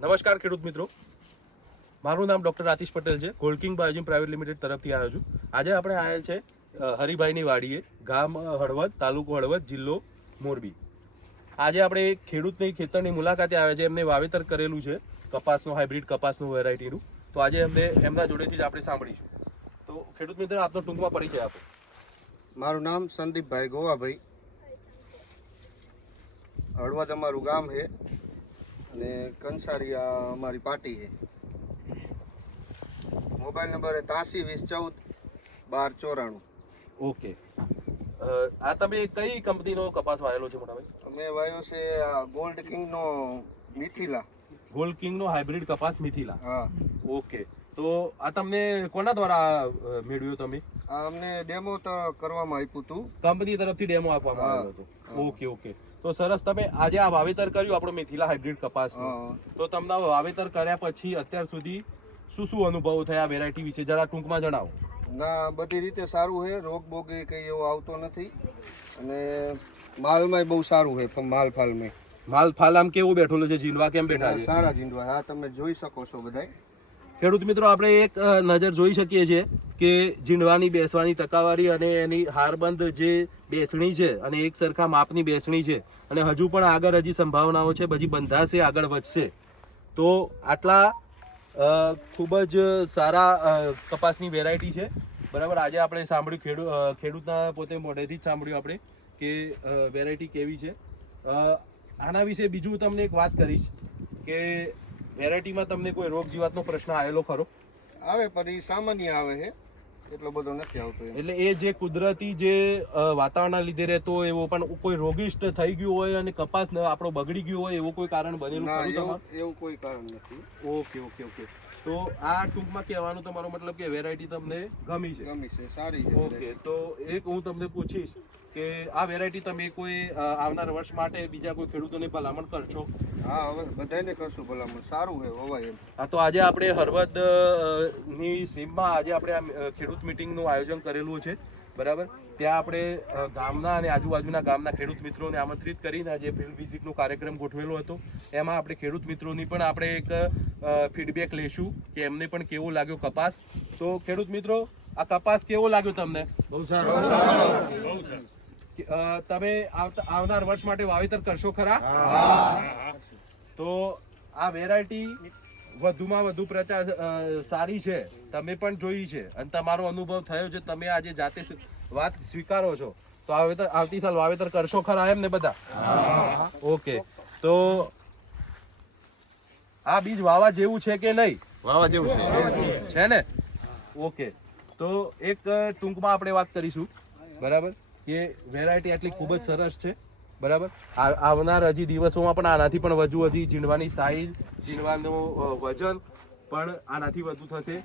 નમસ્કાર ખેડૂત મિત્રો. મારું નામ ડૉક્ટર આતિશ પટેલ છે. ગોલ્કિંગ બાયોજીમ પ્રાઇવેટ લિમિટેડ તરફથી આવ્યો છું. આજે આપણે આવ્યા છે હરિભાઈની વાડીએ, ગામ હળવદ, તાલુકો હળવદ, જિલ્લો મોરબી. આજે આપણે ખેડૂતની ખેતરની મુલાકાતે આવ્યા છે. એમને વાવેતર કરેલું છે, કપાસનું હાઇબ્રિડ, કપાસનું વેરાયટીનું. તો આજે એમને, એમના જોડેથી જ આપણે સાંભળીશું. તો ખેડૂત મિત્ર, આપનો ટૂંકમાં પરિચય આપો. મારું નામ સંદીપભાઈ ગોવાભાઈ. હળવદ અમારું ગામ છે. અને કંસારિયા અમારી પાર્ટી છે. મોબાઈલ નંબર તાસી વીસ ચૌદ બાર ચોરાણું. ઓકે. આ તમે કઈ કંપનીનો કપાસ વાયેલો છે મોટાભાઈ? અમે વાયો છે આ ગોલ્ડ કિંગનો મિથિલા. ગોલ્ડ કિંગનો હાઇબ્રિડ કપાસ મિથિલા. હા. ઓકે. તો આ તમને કોના દ્વારા મેળવ્યો તમે? અમને ડેમો તો કરવામાં આપ્યું હતું. કંપની તરફથી ડેમો આપવામાં. આવ્યો હતો. Okay okay. તો સરસ તમે આજે આ વાવેતર કર્યું આપણો મિથિલા હાઇબ્રિડ કપાસ તો તમને વાવેતર કર્યા પછી અત્યાર સુધી શું શું અનુભવો થયા વેરાયટી વિશે? જરા ટૂંકમાં જણાવો. ના બધી રીતે સારું છે. રોગ બોગ કંઈ એવો આવતો નથી. અને માલમાંય બહુ સારું છે માલ ફાલમાં માલ ફાલ આમ કેવું બેઠેલું છે? જીંડવા કેમ બેઠા છે? સારા જીંડવા હા તમે જોઈ શકો છો બધાય. ખેડૂત મિત્રો આપણે એક નજર જોઈ શકીએ છીએ. કે ઝીંડવાની બેસવાની ટકાવારી અને એની હારબંધ જે બેસણી છે અને એક સરખા માપની બેસણી છે અને હજુ પણ આગળ હજી સંભાવનાઓ છે, બધી બંધાશે, આગળ વધશે. તો આટલા ખૂબ જ સારા કપાસની વેરાયટી છે. બરાબર? આજે આપણે સાંભળ્યું ખેડૂ ખેડૂતના પોતે મોઢેથી જ સાંભળ્યું આપણે કે વેરાયટી કેવી છે. આના વિશે બીજું તમને એક વાત કરીશ કે વેરાયટીમાં તમને કોઈ રોગ જીવાતનો પ્રશ્ન આવેલો ખરો? આવે, પણ એ સામાન્ય આવે છે. એટલો બધો નથી આવતો એટલે એ જે કુદરતી જે વાતાવરણના લીધે રહેતો હોય એવો પણ કોઈ રોગિષ્ટ થઈ ગયું હોય અને કપાસ આપણો બગડી ગયો હોય એવું કોઈ કારણ બનેલું એવું કોઈ કારણ નથી. Okay okay okay. તો આ ટૂંકમાં કહેવાનો તમારો મતલબ કે વેરાયટી તમને ગમી છે. ગમી છે સારી છે ઓકે તો એક હું તમને પૂછીશ કે આ વેરાયટી તમે કોઈ આવનાર વર્ષ માટે બીજા કોઈ ખેડૂતોને ભલામણ કરશો? હા હવે બધાને કરશું ભલામણ. સારું છે હોવાય એમ. હા તો આજે આપણે હળવદની સીમમાં આજે આપણે આ ખેડૂત મિટિંગનું આયોજન કરેલું છે. બરાબર? ત્યાં આપણે ગામના અને આજુબાજુના ગામના ખેડૂત મિત્રોને આમંત્રિત કરીને આજે ફિલ્ડ વિઝિટનો કાર્યક્રમ ગોઠવેલો હતો. એમાં આપણે ખેડૂત મિત્રોની પણ આપણે એક ફીડબેક લઈશું કે એમને પણ કેવો લાગ્યો કપાસ. તો ખેડૂત મિત્રો આ કપાસ કેવો લાગ્યો તમને? બહુ સારું. તમે આવનાર વર્ષ માટે વાવેતર કરશો ખરા? તો આ વેરાયટી વધુમાં વધુ પ્રચાર સારી છે તમે પણ જોઈ છે. અને તમારો અનુભવ થયો છે તમે આજે જાતે વાત સ્વીકારો છો. તો વાવેતર આવતી સાલ વાવેતર કરશો ખરા એમ ને બધા ઓકે. તો આ બીજ વાવા જેવું છે કે નહીં? વાવા જેવું છે. છે ને? ઓકે. તો એક ટૂંકમાં આપણે વાત કરીશું. બરાબર? કે વેરાયટી આટલી ખૂબ જ સરસ છે. બરાબર? આવનાર હજી દિવસોમાં પણ આનાથી પણ વધુ હજી ઝીણવાની સાઈઝ ઝીણવાનું વજન પણ આનાથી વધુ થશે.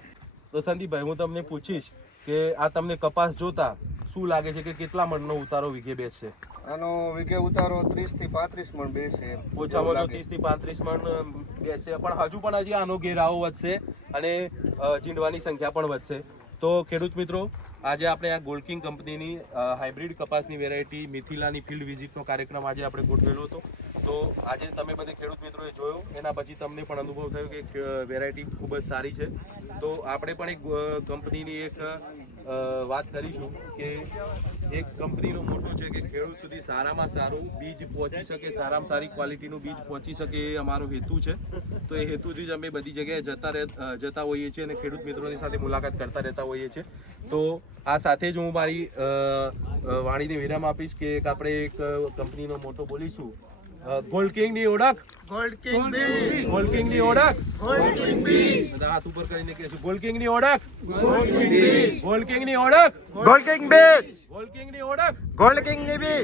તો સંદીપભાઈ હું તમને પૂછીશ કે આ તમને કપાસ જોતા શું લાગે છે કે કેટલા મણનો ઉતારો વીઘે બેસશે? આનો વીઘે ઉતારો ત્રીસથી પાંત્રીસ મણ બેસે ઓછામાં ઓછો લાગે. ત્રીસથી પાંત્રીસ મણ બેસે. પણ હજુ પણ હજી આનો ઘેરાવો વધશે અને ઝીંડવાની સંખ્યા પણ વધશે. તો ખેડૂત મિત્રો આજે આપણે આ ગોલ્કિંગ કંપનીની હાઇબ્રિડ કપાસની વેરાયટી મિથિલાની ફિલ્ડ વિઝિટનો કાર્યક્રમ આજે આપણે ગોઠવેલો હતો. તો આજે તમે બધે ખેડૂત મિત્રોએ જોયો, એના પછી તમને પણ અનુભવ થયો કે વેરાયટી ખૂબ જ સારી છે. તો આપણે પણ એક કંપનીની એક વાત કરીશું કે એક કંપનીનો મોટો છે કે ખેડૂત સુધી સારામાં સારું બીજ પહોંચી શકે, સારામાં સારી ક્વોલિટીનું બીજ પહોંચી શકે એ અમારો હેતુ છે. તો એ હેતુથી જ અમે બધી જગ્યાએ જતા રહે જતા હોઈએ છીએ અને ખેડૂત મિત્રોની સાથે મુલાકાત કરતા રહેતા હોઈએ છીએ. તો આ સાથે જ હું મારી વાણીને વિરામ આપીશ કે એક આપણે એક કંપનીનો મોટો બોલીશું. ગોલ્ડ કિંગની ઓળખ. ગોલ્ડ કિંગની ઓળખ. બધા હાથ ઉપર કરીને કહેશું ગોલ્ડ કિંગની ઓળખ. ગોલ્ડ કિંગની ઓળખ. ગોલ્ડ કિંગ બીચ ગોલ્ડ કિંગની ઓળખ. ગોલ્ડ કિંગની બી.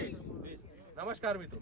નમસ્કાર મિત્રો.